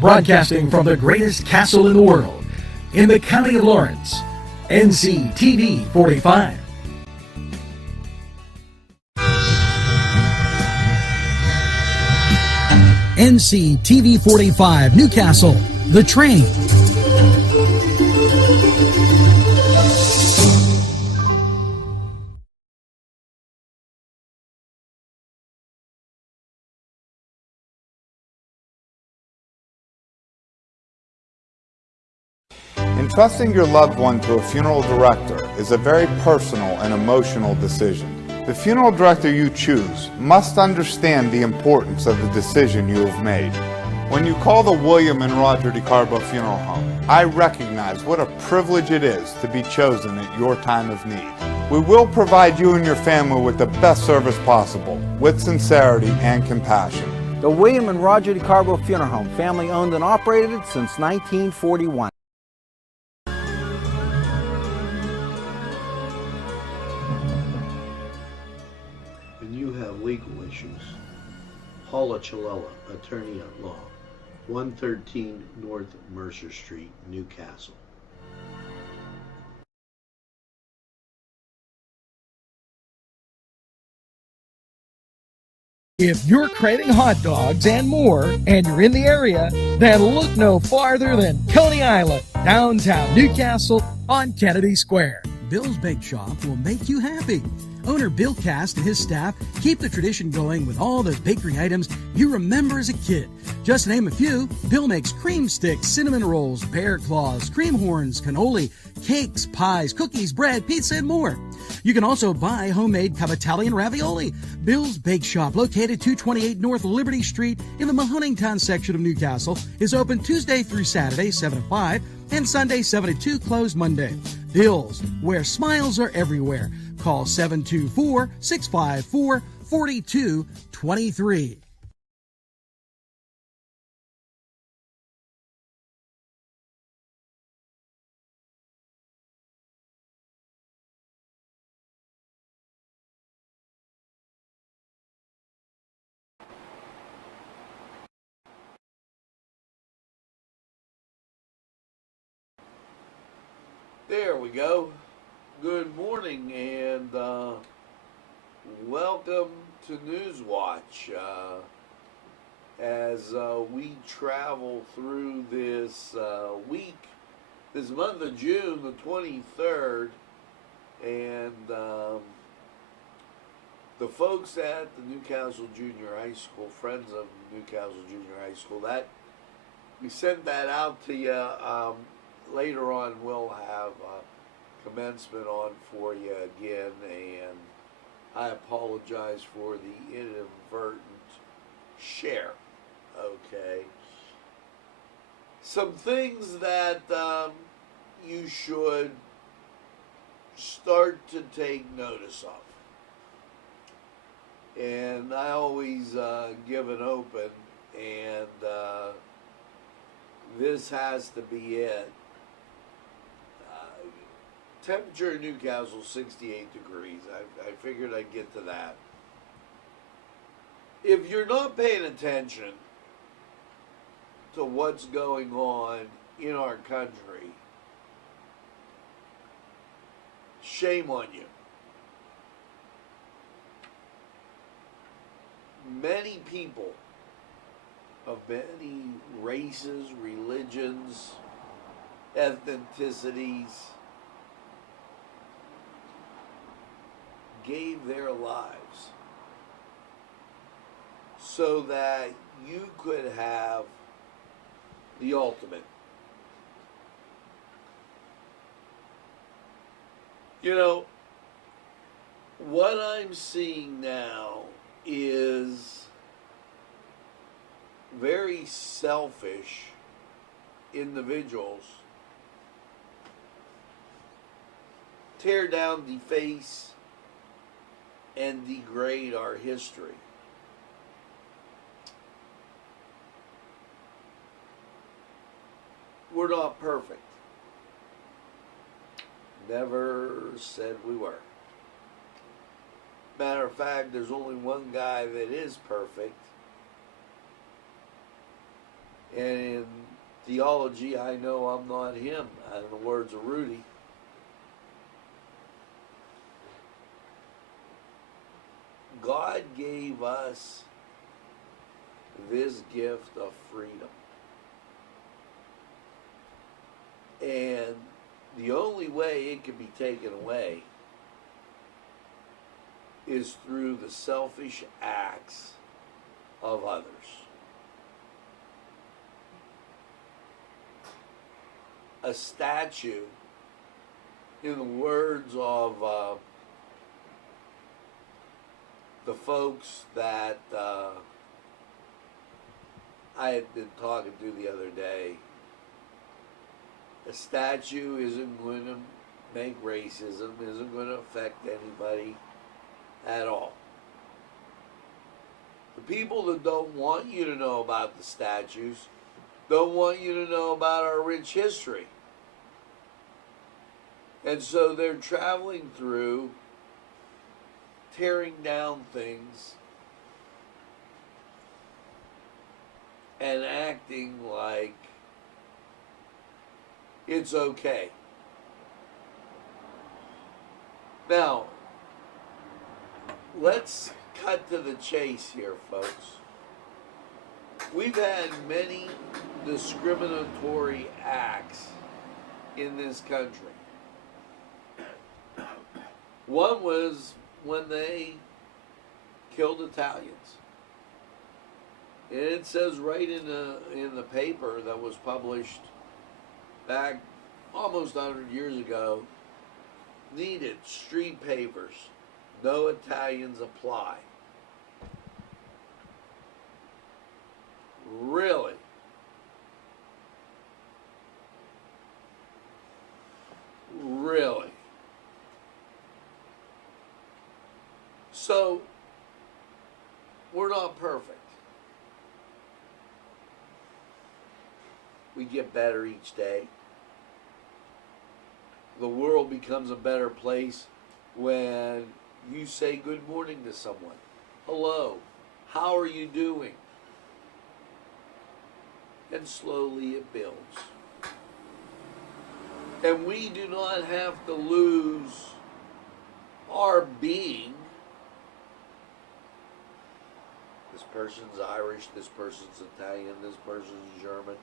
Broadcasting from the greatest castle in the world, in the county of Lawrence, Nctv45. Nctv45 Newcastle, The Train. Entrusting your loved one to a funeral director is a very personal and emotional decision. The funeral director you choose must understand the importance of the decision you have made. When you call the William and Roger DeCarbo Funeral Home, I recognize what a privilege it is to be chosen at your time of need. We will provide you and your family with the best service possible, with sincerity and compassion. The William and Roger DeCarbo Funeral Home, family owned and operated since 1941. Legal issues. Paula Chalella, attorney at law, 113 North Mercer Street, Newcastle. If you're craving hot dogs and more, and you're in the area, then look no farther than Coney Island, downtown Newcastle on Kennedy Square. Bill's Bake Shop will make you happy. Owner Bill Cast and his staff keep the tradition going with all the bakery items you remember as a kid. Just to name a few, Bill makes cream sticks, cinnamon rolls, bear claws, cream horns, cannoli, cakes, pies, cookies, bread, pizza, and more. You can also buy homemade cavatelli and ravioli. Bill's Bake Shop, located 228 North Liberty Street in the Mahoningtown section of Newcastle, is open Tuesday through Saturday, 7 to 5, and Sunday, 7 to 2, closed Monday. Bill's, where smiles are everywhere. Call 724-654-4223. There we go. Good morning and welcome to Newswatch. As we travel through this week, this month of June, the 23rd, and the folks at the Newcastle Junior High School, Friends of Newcastle Junior High School, that we sent that out to you. Later on, we'll have commencement on for you again, and I apologize for the inadvertent share. Okay. Some things that you should start to take notice of. And I always give an open, and this has to be it. Temperature in Newcastle, 68 degrees. I figured I'd get to that. If you're not paying attention to what's going on in our country, shame on you. Many people of many races, religions, ethnicities gave their lives so that you could have the ultimate. You know, what I'm seeing now is very selfish individuals tear down, deface, and degrade our history. We're not perfect. Never said we were. Matter of fact, there's only one guy that is perfect, And in theology, I know I'm not him, in the words of Rudy. God gave us this gift of freedom. And the only way it can be taken away is through the selfish acts of others. A statue, in the words of the folks that I had been talking to the other day, a statue isn't going to make racism, isn't going to affect anybody at all. The people that don't want you to know about the statues don't want you to know about our rich history. And so they're traveling through, tearing down things, and acting like it's okay. Now, let's cut to the chase here, folks. We've had many discriminatory acts in this country. One was when they killed Italians. And it says right in the paper that was published back almost 100 years ago, needed street pavers, no Italians apply. Really? Really? So, we're not perfect. We get better each day. The world becomes a better place when you say good morning to someone. Hello, how are you doing? And slowly it builds. And we do not have to lose our being. This person's Irish, this person's Italian, this person's German.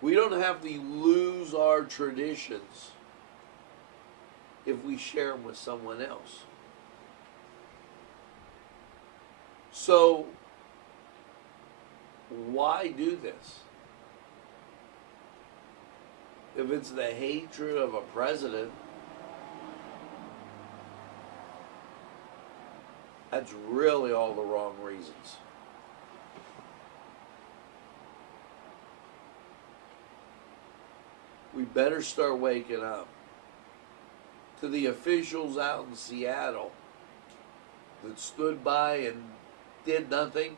We don't have to lose our traditions if we share them with someone else. So, why do this? If it's the hatred of a president, that's really all the wrong reasons. We better start waking up. To the officials out in Seattle that stood by and did nothing,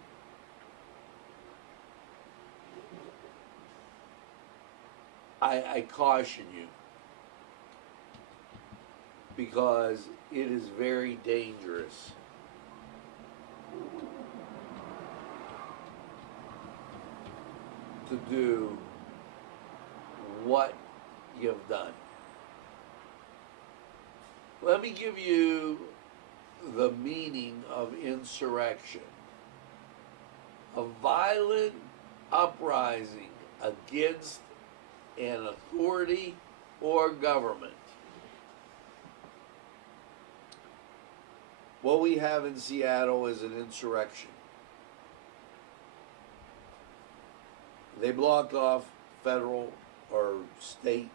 I caution you, because it is very dangerous to do what you've done. Let me give you the meaning of insurrection. A violent uprising against an authority or government. What we have in Seattle is an insurrection. They blocked off federal or state,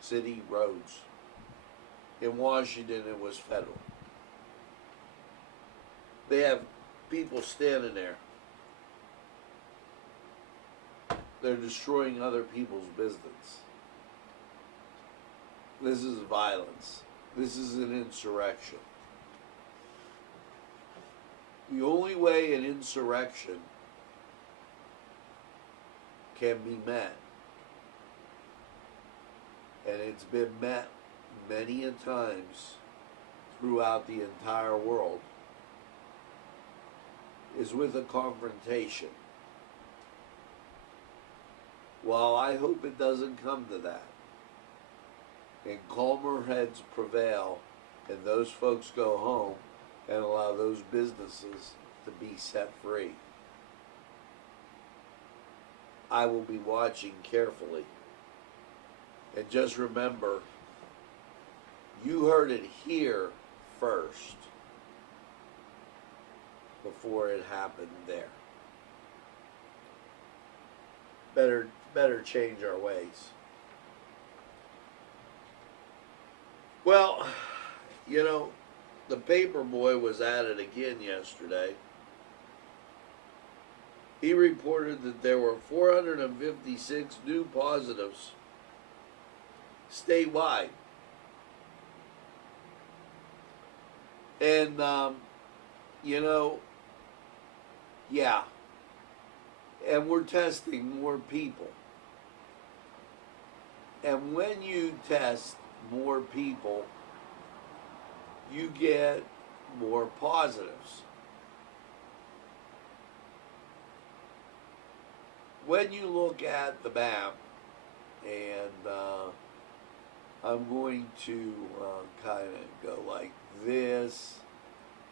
city roads. In Washington, it was federal. They have people standing there. They're destroying other people's business. This is violence. This is an insurrection. The only way an insurrection can be met, and it's been met many a times throughout the entire world, is with a confrontation. Well, I hope it doesn't come to that. And calmer heads prevail, and those folks go home and allow those businesses to be set free. I will be watching carefully. And just remember, you heard it here first before it happened there. Better change our ways. Well, you know, the paper boy was at it again yesterday. He reported that there were 456 new positives statewide. And, you know, yeah. And we're testing more people. And when you test more people, you get more positives. When you look at the map, and I'm going to kind of go like this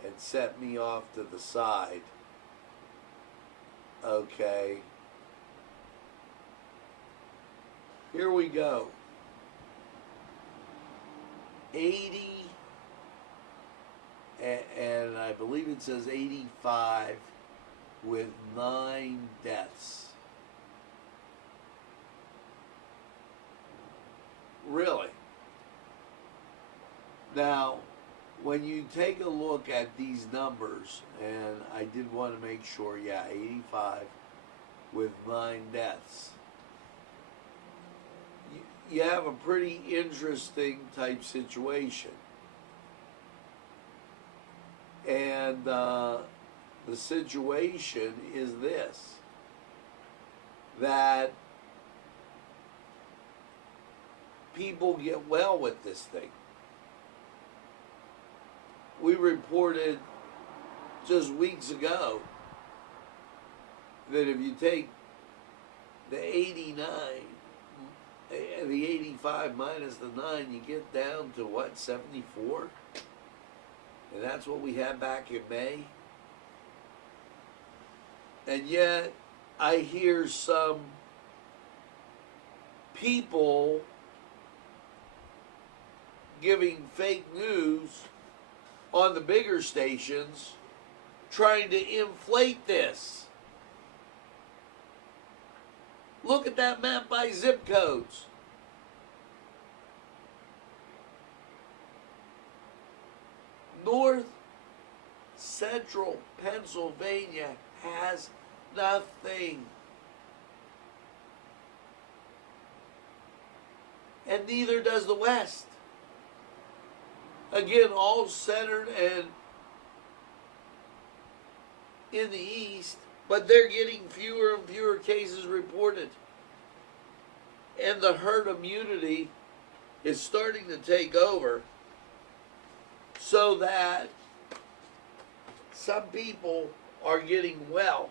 and set me off to the side. Okay. Here we go. 80, and I believe it says 85 with 9 deaths. Really? Now, when you take a look at these numbers, and I did want to make sure, yeah, 85 with 9 deaths. You have a pretty interesting type situation. And the situation is this, that people get well with this thing. We reported just weeks ago that if you take the 89, the 85 minus the 9, you get down to what, 74? And that's what we had back in May. And yet, I hear some people giving fake news on the bigger stations trying to inflate this. Look at that map by zip codes. North Central Pennsylvania has nothing. And neither does the West. Again, all centered and in the East, but they're getting fewer and fewer cases reported. And the herd immunity is starting to take over, so that some people are getting well.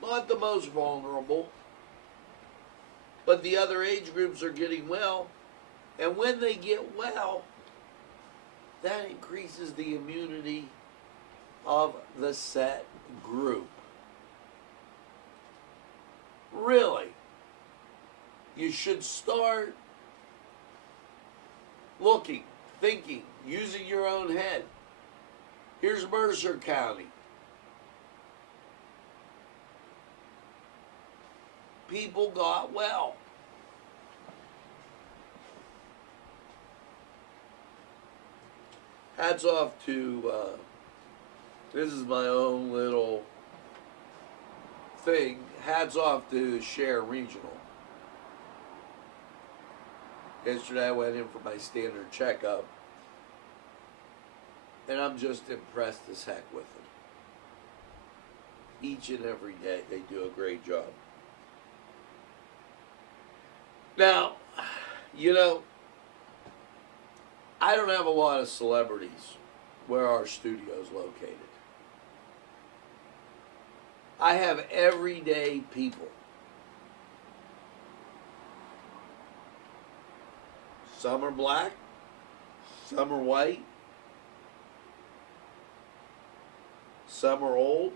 Not the most vulnerable, but the other age groups are getting well. And when they get well, that increases the immunity of the set group. Really, you should start looking, thinking, using your own head. Here's Mercer County. People got well. Hats off to, this is my own little thing, hats off to Share Regional. Yesterday I went in for my standard checkup, and I'm just impressed as heck with them. Each and every day they do a great job. Now, you know, I don't have a lot of celebrities where our studio's located. I have everyday people. Some are black, some are white, some are old,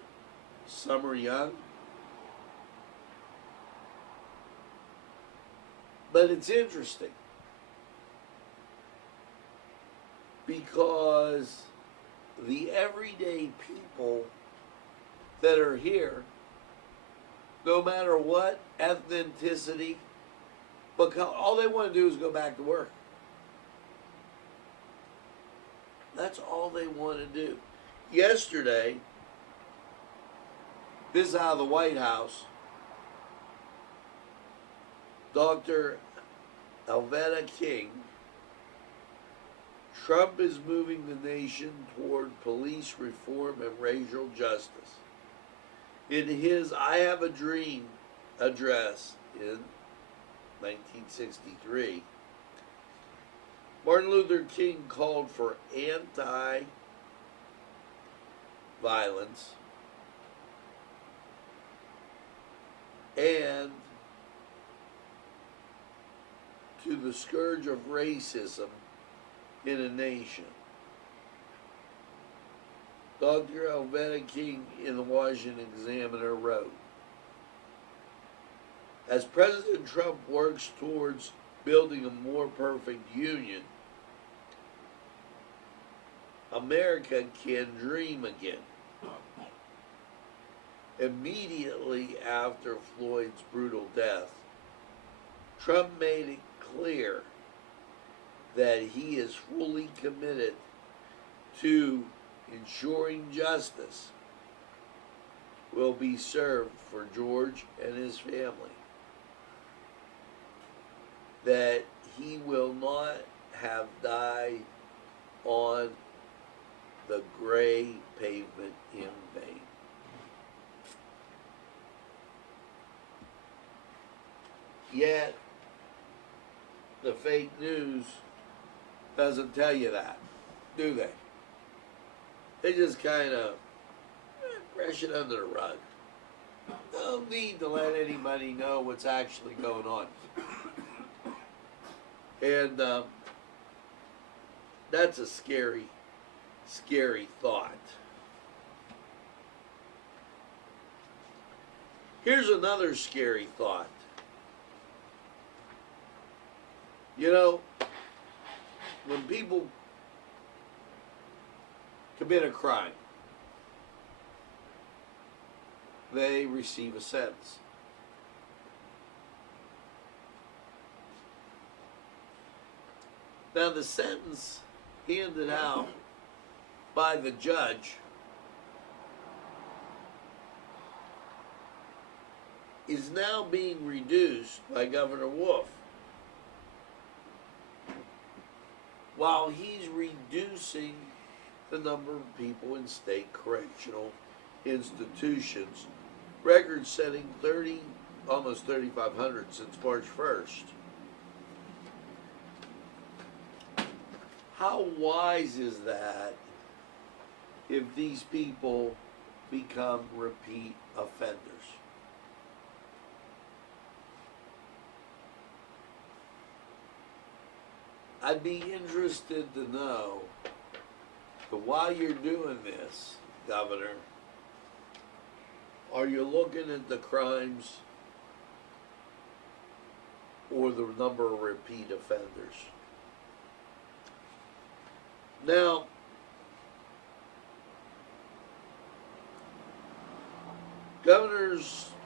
some are young. But it's interesting because the everyday people that are here, no matter what ethnicity, because all they want to do is go back to work. That's all they want to do. Yesterday, this is out of the White House, Dr. Alveda King, Trump is moving the nation toward police reform and racial justice. In his I Have a Dream address in 1963, Martin Luther King called for anti-violence and to the scourge of racism in a nation. Dr. Alveda King in the Washington Examiner wrote, as President Trump works towards building a more perfect union, America can dream again. Immediately after Floyd's brutal death, Trump made it clear that he is fully committed to ensuring justice will be served for George and his family, that he will not have died on the gray pavement in vain. Yet, the fake news doesn't tell you that, do they? They just kind of brush it under the rug. No need to let anybody know what's actually going on. And that's a scary, scary thought. Here's another scary thought. You know, when people commit a crime, they receive a sentence. Now, the sentence handed out by the judge is now being reduced by Governor Wolf. While he's reducing the number of people in state correctional institutions, record-setting almost 3,500 since March 1st. How wise is that if these people become repeat offenders? I'd be interested to know that while you're doing this, Governor, are you looking at the crimes or the number of repeat offenders? Now, Governor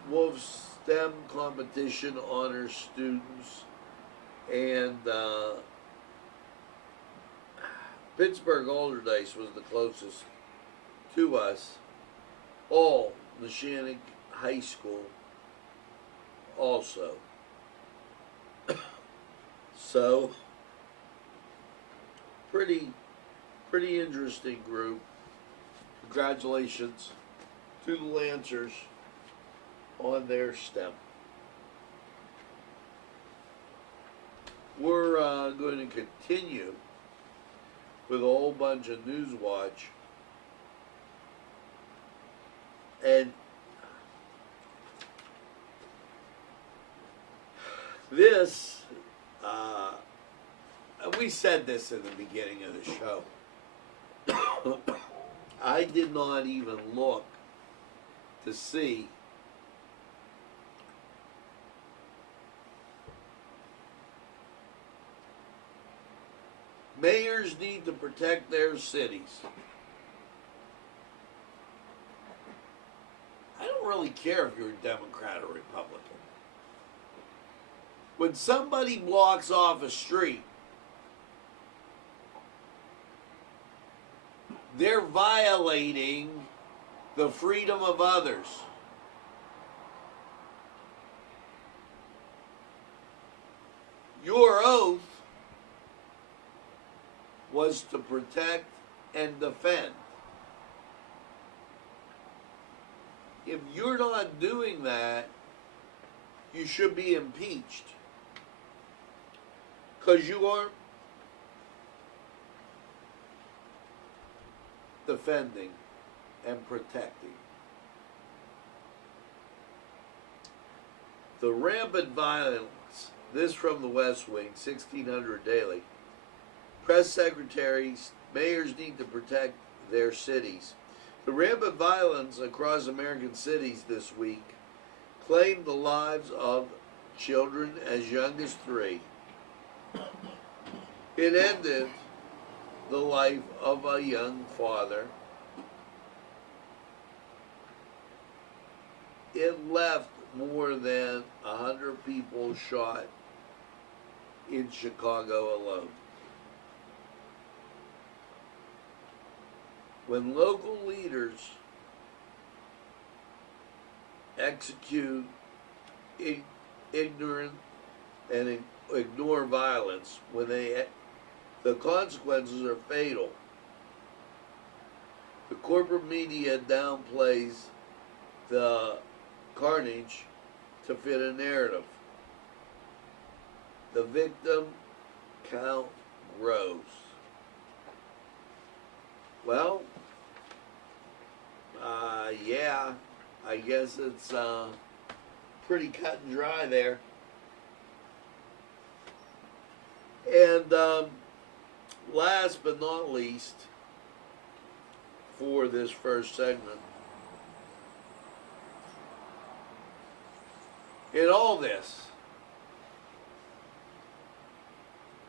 Wolf's STEM competition honors students, and Pittsburgh Alderdice was the closest to us. All Neshannock High School also. So, pretty interesting group. Congratulations to the Lancers on their STEM. We're going to continue with a whole bunch of Newswatch. And This, we said this in the beginning of the show. I did not even look to see mayors need to protect their cities. I don't really care if you're a Democrat or Republican. When somebody blocks off a street, they're violating the freedom of others. Your oath was to protect and defend. If you're not doing that, you should be impeached. Because you aren't defending and protecting. The rampant violence, this from the West Wing, 1600 Daily. Press secretaries, mayors need to protect their cities. The rampant violence across American cities this week claimed the lives of children as young as 3. It ended the life of a young father. It left more than 100 people shot in Chicago alone. When local leaders execute ignorant and ignore violence, when the consequences are fatal. The corporate media downplays the carnage to fit a narrative. The victim count grows. Well, yeah, I guess it's pretty cut and dry there. And last but not least, for this first segment, in all this,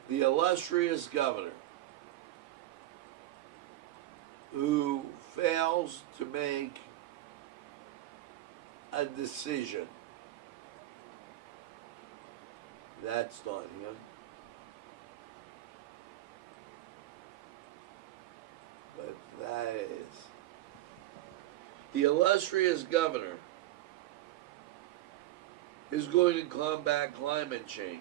the illustrious governor who fails to make a decision. That's not him. But that is. The illustrious governor is going to combat climate change.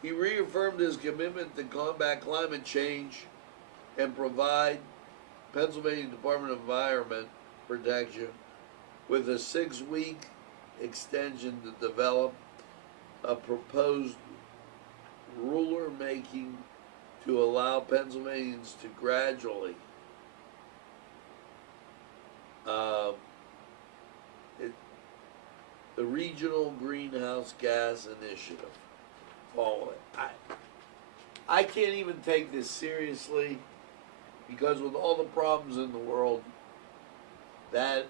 He reaffirmed his commitment to combat climate change and provide Pennsylvania Department of Environment Protection with a 6-week extension to develop a proposed rulemaking to allow Pennsylvanians to gradually the Regional Greenhouse Gas Initiative. Follow it. I can't even take this seriously because with all the problems in the world, that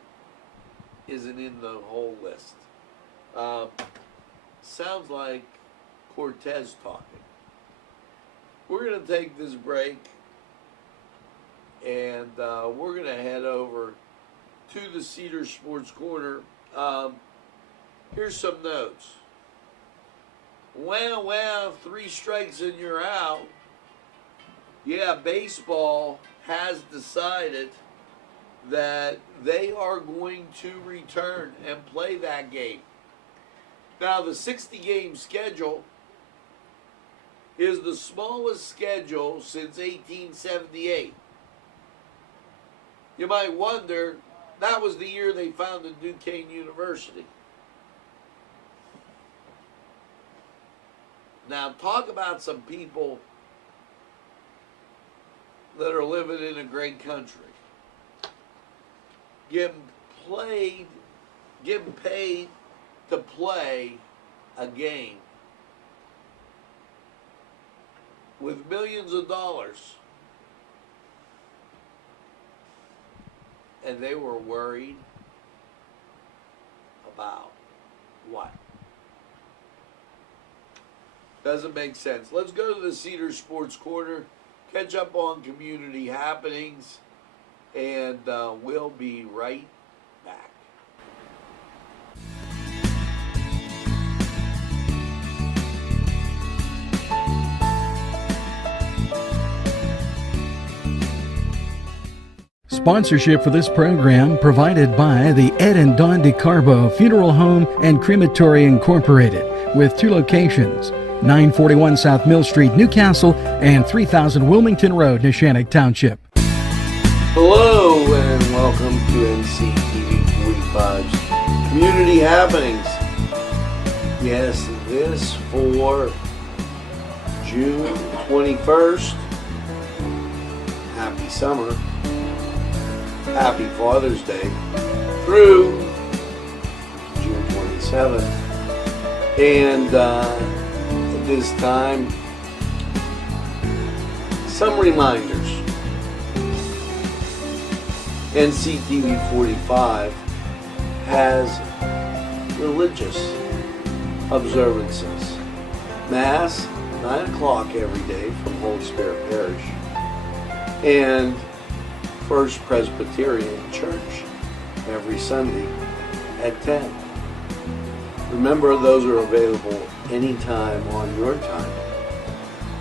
isn't in the whole list. Sounds like Cortez talking. We're going to take this break and we're going to head over to the Cedar Sports Corner. Here's some notes. Well, 3 strikes and you're out. Yeah, baseball has decided that they are going to return and play that game. Now, the 60-game schedule is the smallest schedule since 1878. You might wonder, that was the year they founded Duquesne University. Now, talk about some people that are living in a great country. Getting paid to play a game with millions of dollars, and they were worried about what? Doesn't make sense. Let's go to the Cedar Sports Corner, catch up on community happenings, and we'll be right back. Sponsorship for this program provided by the Ed and Dawn DeCarbo Funeral Home and Crematory Incorporated, with 2 locations, 941 South Mill Street, Newcastle, and 3000 Wilmington Road, Neshannock Township. Hello and welcome to Nctv45's Community Happenings. Yes, this for June 21st. Happy summer. Happy Father's Day through June 27th. And at this time, some reminders. Nctv45 has religious observances. Mass, 9 o'clock every day from Holy Spirit Parish. And First Presbyterian Church every Sunday at 10. Remember, those are available anytime on your time.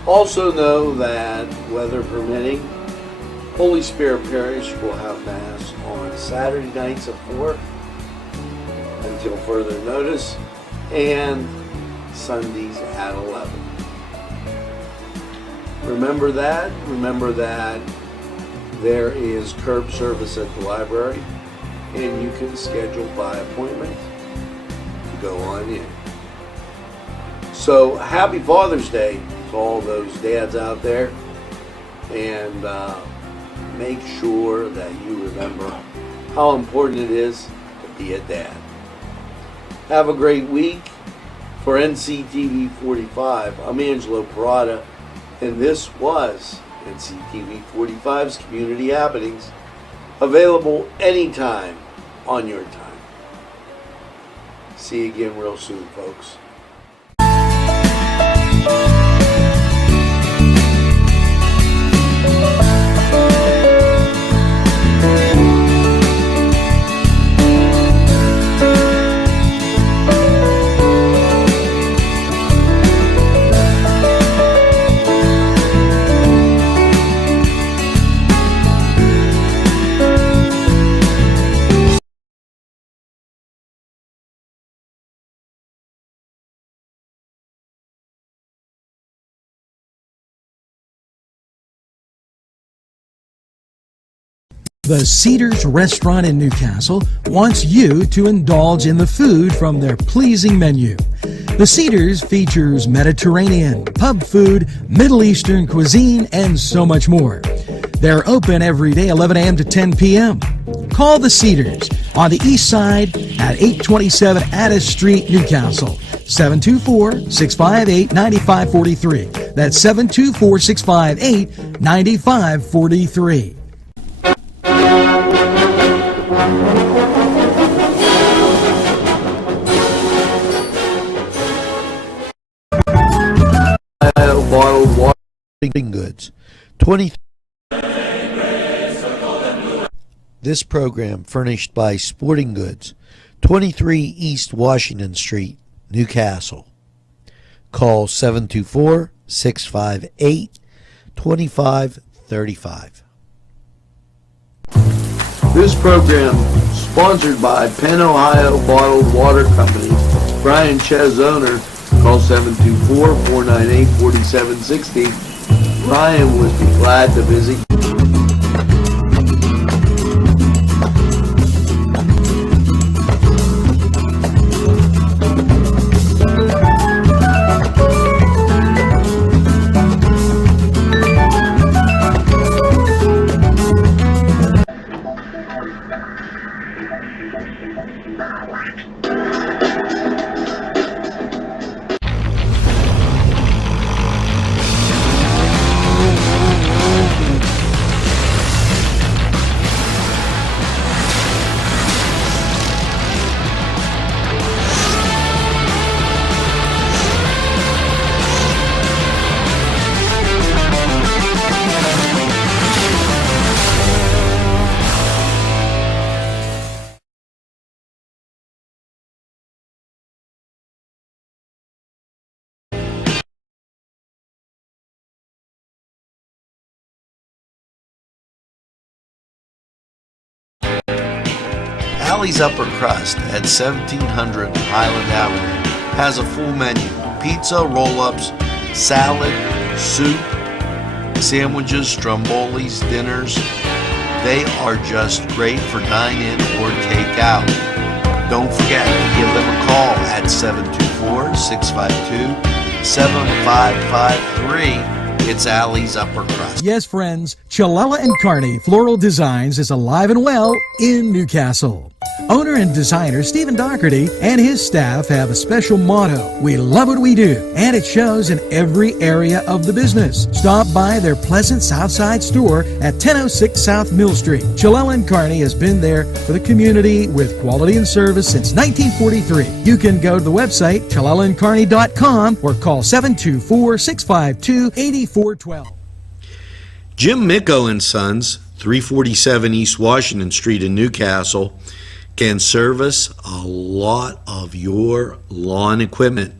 Also know that, weather permitting, Holy Spirit Parish will have Mass on Saturday nights at 4 until further notice, and Sundays at 11. Remember that. There is curb service at the library, and you can schedule by appointment to go on in. So, happy Father's Day to all those dads out there, and make sure that you remember how important it is to be a dad. Have a great week. For Nctv45, I'm Angelo Perrotta, and this was Nctv45's Community Happenings, available anytime on your time. See you again real soon, folks. The Cedars Restaurant in Newcastle wants you to indulge in the food from their pleasing menu. The Cedars features Mediterranean, pub food, Middle Eastern cuisine, and so much more. They're open every day 11 a.m. to 10 p.m. Call the Cedars on the east side at 827 Addis Street, Newcastle. 724-658-9543. That's 724-658-9543. Bottled water goods. 23. This program furnished by Sporting Goods, 23 East Washington Street, Newcastle. Call 724-658-2535. This program sponsored by Penn Ohio Bottled Water Company. Brian Ches, owner. Call 724-498-4760. Brian would be glad to visit. Allie's Upper Crust at 1700 Highland Avenue has a full menu: pizza, roll-ups, salad, soup, sandwiches, strombolis, dinners. They are just great for dine-in or take-out. Don't forget to give them a call at 724-652-7553. It's Allie's Upper Crust. Yes, friends, Chilella and Carney Floral Designs is alive and well in Newcastle. Owner and designer Stephen Doherty and his staff have a special motto: we love what we do, and it shows in every area of the business. Stop by their pleasant Southside store at 1006 South Mill Street. Chilella and Carney has been there for the community with quality and service since 1943. You can go to the website chilellaandcarney.com or call 724-652-8412. Jim Micco and Sons, 347 East Washington Street in Newcastle, can service a lot of your lawn equipment.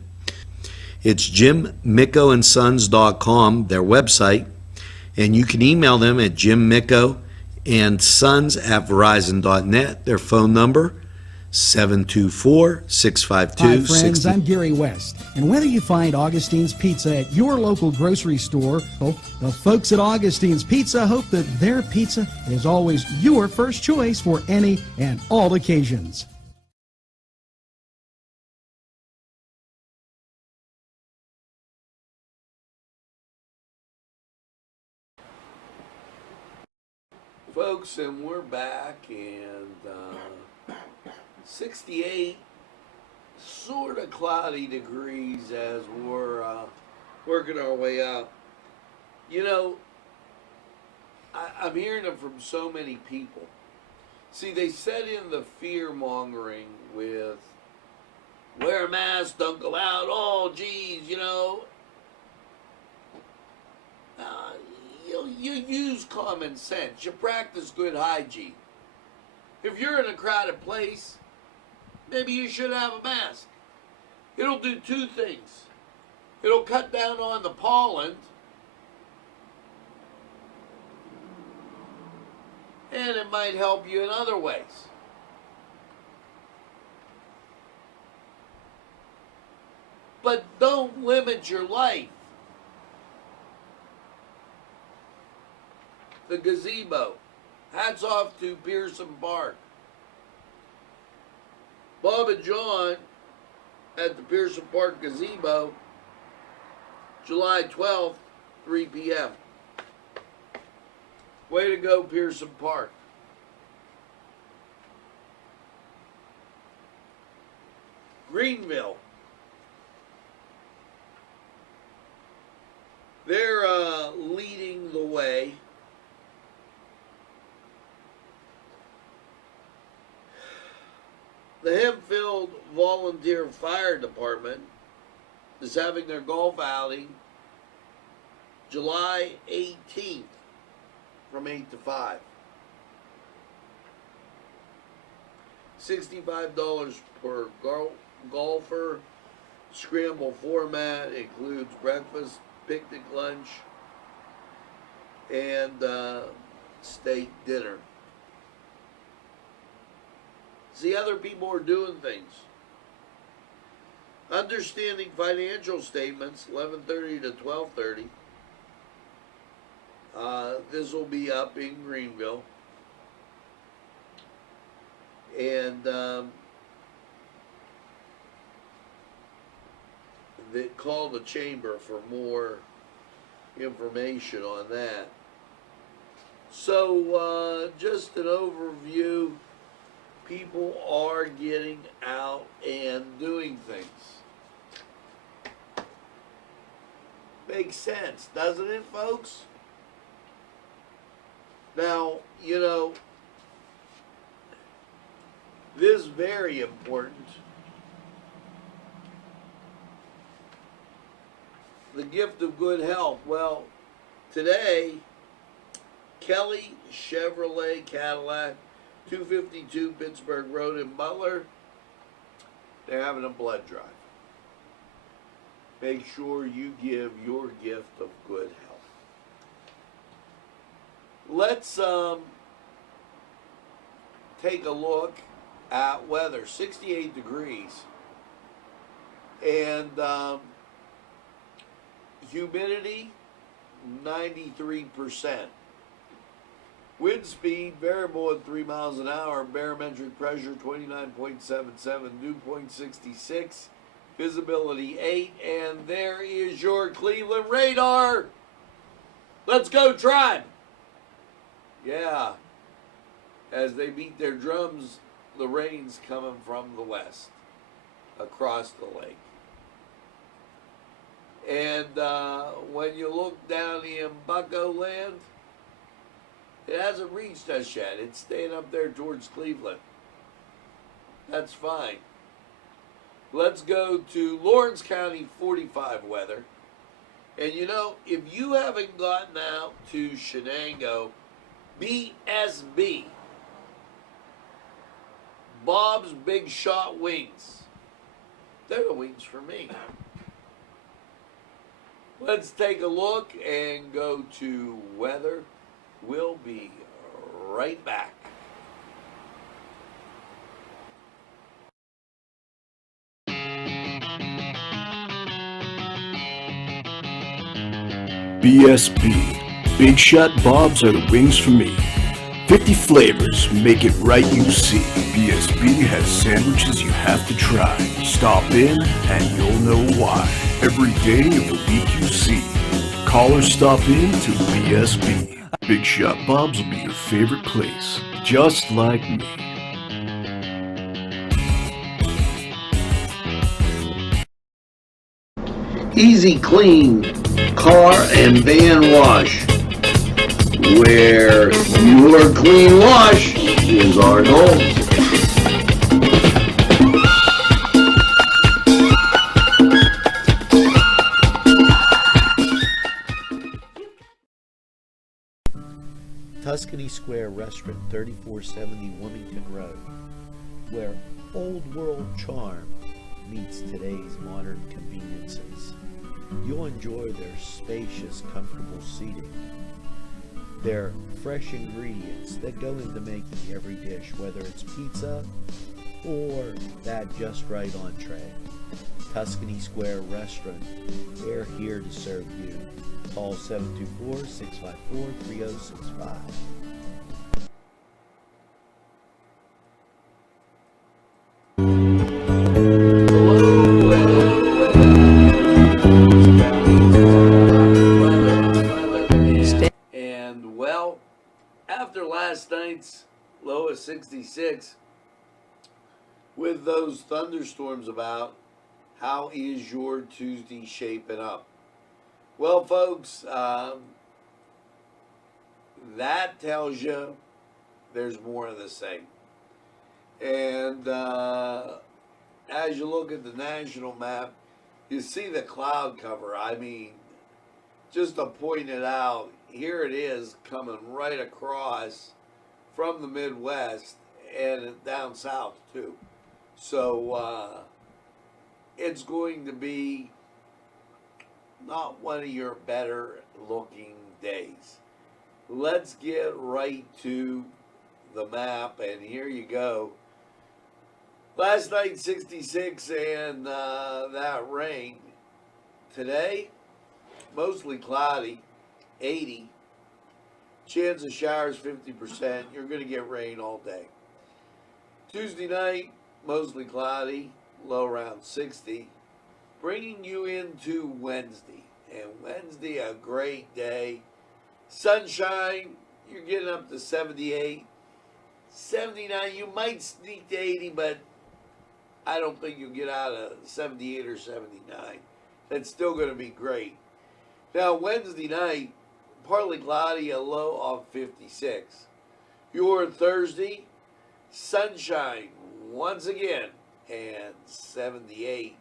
It's jimmickoandsons.com, their website, and you can email them at jimmickoandsons@verizon.net. Their phone number, 724-652-60. Hi friends, I'm Gary West, and whether you find Augustine's Pizza at your local grocery store, well, the folks at Augustine's Pizza hope that their pizza is always your first choice for any and all occasions. Folks, and we're back, and 68 sort of cloudy degrees as we're working our way up. You know, I'm hearing it from so many people. See, they set in the fear mongering with wear a mask, don't go out, oh geez, you know. You use common sense. You practice good hygiene. If you're in a crowded place, maybe you should have a mask. It'll do two things. It'll cut down on the pollen, and it might help you in other ways. But don't limit your life. The gazebo. Hats off to Pearson Park. Bob and John at the Pearson Park gazebo, July 12th, 3 p.m. Way to go, Pearson Park. Greenville. They're leading the way. The Hempfield Volunteer Fire Department is having their golf outing July 18th from 8 to 5. $65 per golfer. Scramble format includes breakfast, picnic lunch, and steak dinner. See, other people are doing things. Understanding financial statements, 11:30 to 12:30. This will be up in Greenville. And they call the chamber for more information on that. So just an overview. People are getting out and doing things. Makes sense, doesn't it, folks? Now, you know, this is very important. The gift of good health. Well, today, Kelly Chevrolet Cadillac, 252 Pittsburgh Road in Butler, they're having a blood drive. Make sure you give your gift of good health. Let's take a look at weather, 68 degrees. And humidity, 93%. Wind speed, variable at 3 miles an hour. Barometric pressure, 29.77. Dew point, 66. Visibility, 8. And there is your Cleveland radar. Let's go, Tribe. Yeah. As they beat their drums, the rain's coming from the west, across the lake. And when you look down in Bucko land, it hasn't reached us yet. It's staying up there towards Cleveland. That's fine. Let's go to Lawrence County 45 weather. And you know, if you haven't gotten out to Shenango, BSB, Bob's Big Shot Wings. They're the wings for me. Let's take a look and go to weather. We'll be right back. BSB. Big Shot Bobs are the wings for me. 50 flavors, make it right, you see. BSB has sandwiches you have to try. Stop in and you'll know why. Every day of the week you see. Call or stop in to BSB. Big Shot Bobs will be your favorite place, just like me. Easy Clean Car and Van Wash, where your clean wash is our goal. Tuscany Square Restaurant, 3470 Wilmington Road, where old world charm meets today's modern conveniences. You'll enjoy their spacious, comfortable seating, their fresh ingredients that go into making every dish, whether it's pizza or that just right entree. Tuscany Square Restaurant, they're here to serve you. Call 724-654-3065. And well, after last night's low of 66, with those thunderstorms about, how is your Tuesday shaping up? Well, folks, that tells you there's more of the same. And as you look at the national map, you see the cloud cover. I mean, just to point it out, here it is coming right across from the Midwest and down south too. So it's going to be not one of your better looking days. Let's get right to the map, and here you go. Last night 66 and that rain. Today, mostly cloudy, 80. Chance of showers 50%. You're going to get rain all day. Tuesday night, mostly cloudy, low around 60. Bringing you into Wednesday. And Wednesday, a great day. Sunshine, you're getting up to 78. 79, you might sneak to 80, but I don't think you'll get out of 78 or 79. That's still going to be great. Now, Wednesday night, partly cloudy, a low of 56. Your Thursday, sunshine once again, and 78.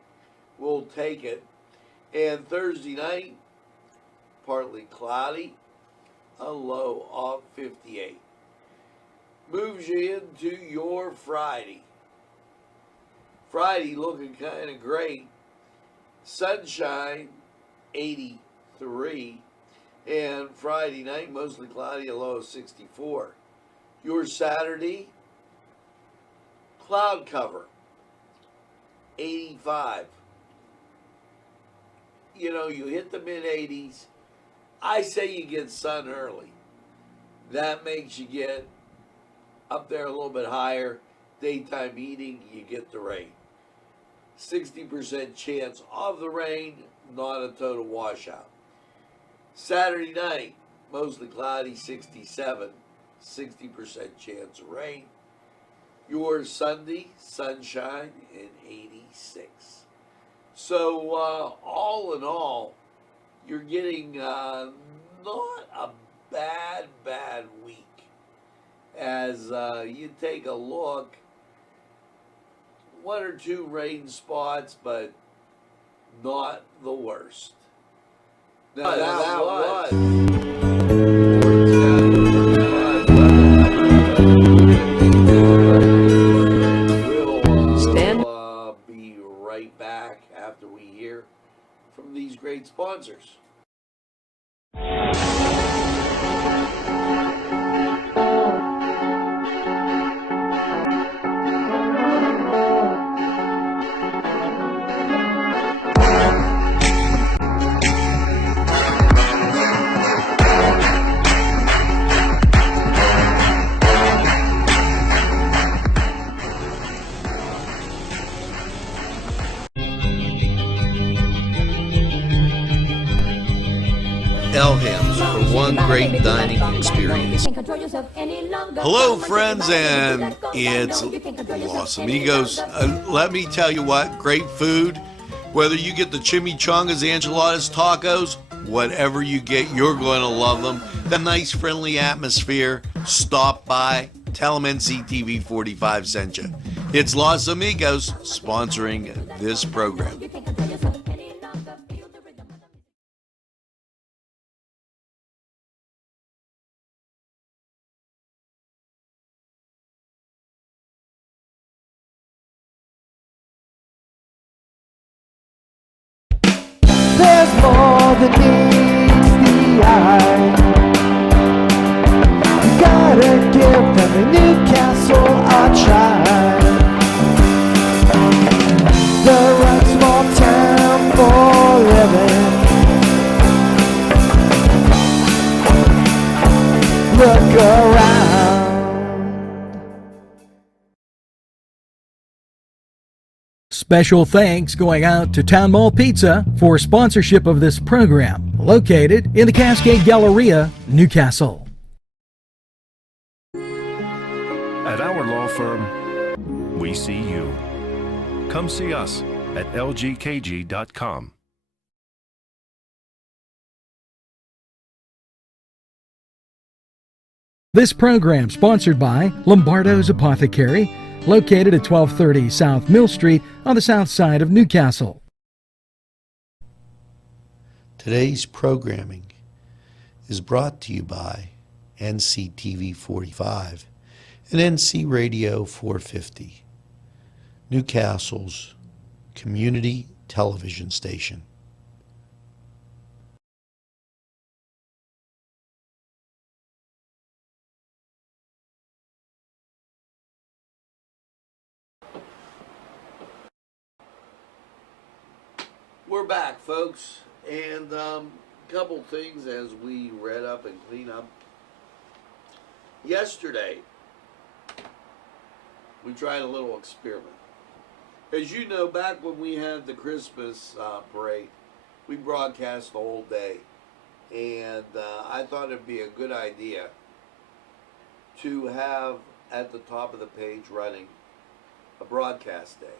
We'll take it. And Thursday night, partly cloudy, a low of 58. Moves you into your Friday. Friday looking kind of great. Sunshine, 83. And Friday night, mostly cloudy, a low of 64. Your Saturday, Cloud cover, 85. You know, you hit the mid-80s. I say you get sun early. That makes you get up there a little bit higher. Daytime heating, you get the rain. 60% chance of the rain, not a total washout. Saturday night, mostly cloudy, 67, 60% chance of rain. Your Sunday, sunshine, and 86. So all in all, you're getting not a bad week. As you take a look, one or two rain spots, but not the worst. Now that was we'll be right back after we hear from these great sponsors. Elham's for one great dining experience. Hello, friends, and it's Los Amigos. Let me tell you what, great food. Whether you get the chimichangas, enchiladas, tacos, whatever you get, you're going to love them. The nice, friendly atmosphere. Stop by. Tell them Nctv45 sent you. It's Los Amigos sponsoring this program. There's more than meets the eye. You gotta give them a Newcastle a try. The right small town for living. Look around. Special thanks going out to Town Mall Pizza for sponsorship of this program, located in the Cascade Galleria, Newcastle. At our law firm, we see you. Come see us at lgkg.com. This program sponsored by Lombardo's Apothecary, located at 1230 South Mill Street on the south side of Newcastle. Today's programming is brought to you by Nctv45 and NC Radio 450, Newcastle's community television station. We're back, folks, and a couple things as we read up and clean up. Yesterday, we tried a little experiment. As you know, back when we had the Christmas parade, we broadcast the whole day, and I thought it'd be a good idea to have at the top of the page running a broadcast day.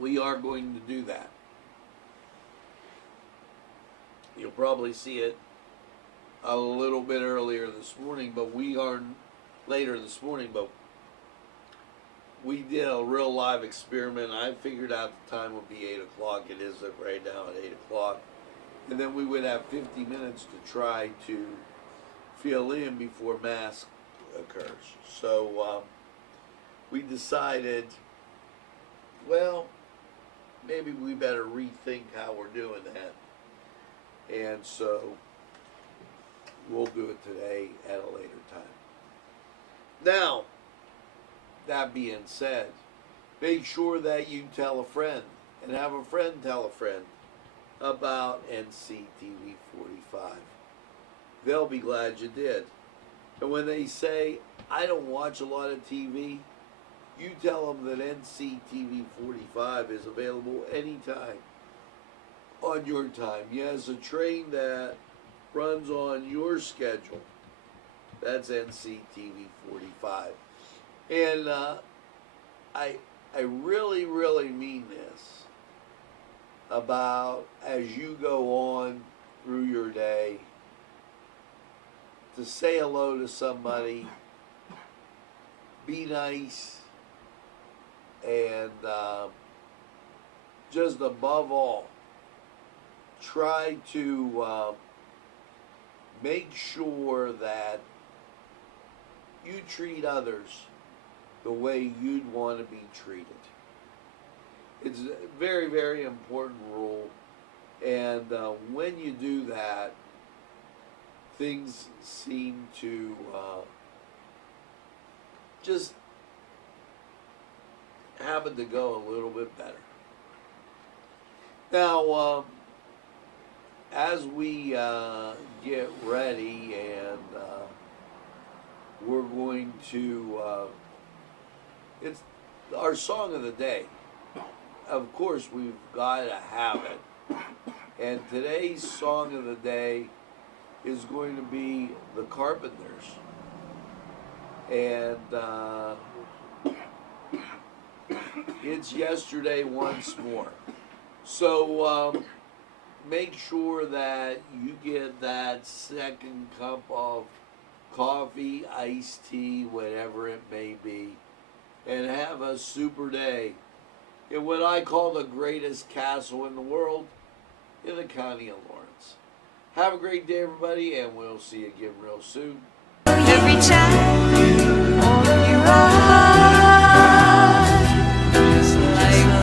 We are going to do that. You'll probably see it a little bit earlier this morning, but we are later this morning, but we did a real live experiment. I figured out the time would be 8 o'clock. It is right now at 8 o'clock. And then we would have 50 minutes to try to fill in before mass occurs. So we decided, well, maybe we better rethink how we're doing that. And so we'll do it today at a later time. Now, that being said, make sure that you tell a friend and have a friend tell a friend about Nctv45. They'll be glad you did. And when they say, I don't watch a lot of TV, you tell them that Nctv45 is available anytime on your time. Yes, a train that runs on your schedule. That's Nctv45. And I really, really mean this about as you go on through your day, to say hello to somebody, be nice, and just above all, try to make sure that you treat others the way you'd want to be treated. It's a very, very important rule, and when you do that, things seem to just happen to go a little bit better. Now, as we get ready, and we're going to, it's our song of the day. Of course, we've got to have it. And today's song of the day is going to be The Carpenters. And it's Yesterday Once More. So make sure that you get that second cup of coffee, iced tea, whatever it may be, and have a super day in what I call the greatest castle in the world, in the county of Lawrence. Have a great day, everybody, and we'll see you again real soon.